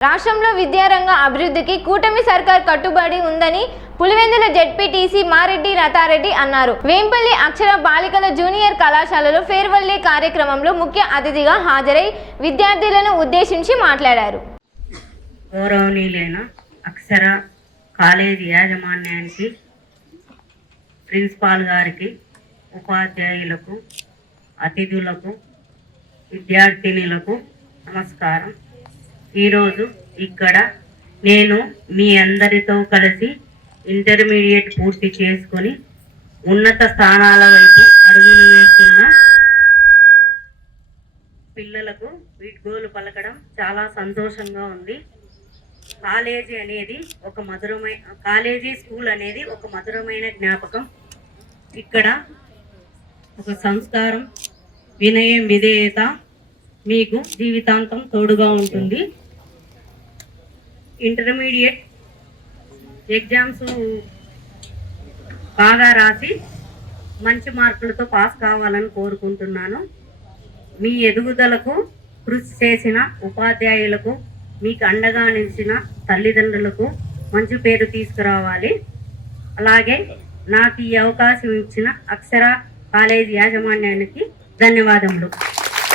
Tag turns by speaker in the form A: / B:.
A: రాష్ట్రంలో విద్యారంగ అభివృద్ధికి కూటమి సర్కార్ కట్టుబడి ఉందని పులివెందుల జెడ్పీటీసీ మారెడ్డి రతారెడ్డి అన్నారు. వేంపల్లి అక్షర బాలికల జూనియర్ కళాశాలలో ఫేర్వెల్ డే కార్యక్రమంలో ముఖ్య అతిథిగా హాజరై విద్యార్థులను ఉద్దేశించి మాట్లాడారు.
B: గౌరవనీయులైన అక్షర కాలేజీ యాజమాన్యానికి ప్రిన్సిపాల్ గారికి ఉపాధ్యాయులకు అతిథులకు విద్యార్థినులకు నమస్కారం. ఈరోజు ఇక్కడ నేను మీ అందరితో కలిసి ఇంటర్మీడియట్ పూర్తి చేసుకొని ఉన్నత స్థానాల వైపు అడుగులు వేస్తున్న పిల్లలకు వీడ్గోలు పలకడం చాలా సంతోషంగా ఉంది. కాలేజీ అనేది ఒక మధురమైన కాలేజీ స్కూల్ అనేది ఒక మధురమైన జ్ఞాపకం. ఇక్కడ ఒక సంస్కారం వినయం విధేయత మీకు జీవితాంతం తోడుగా ఉంటుంది. ఇంటర్మీడియట్ ఎగ్జామ్స్ బాగా రాసి మంచి మార్కులతో పాస్ కావాలని కోరుకుంటున్నాను. మీ ఎదుగుదలకు కృషి చేసిన ఉపాధ్యాయులకు మీకు అండగా నిలిచిన తల్లిదండ్రులకు మంచి పేరు తీసుకురావాలి. అలాగే నాకు ఈ అవకాశం ఇచ్చిన అక్షర కాలేజీ యాజమాన్యానికి ధన్యవాదములు.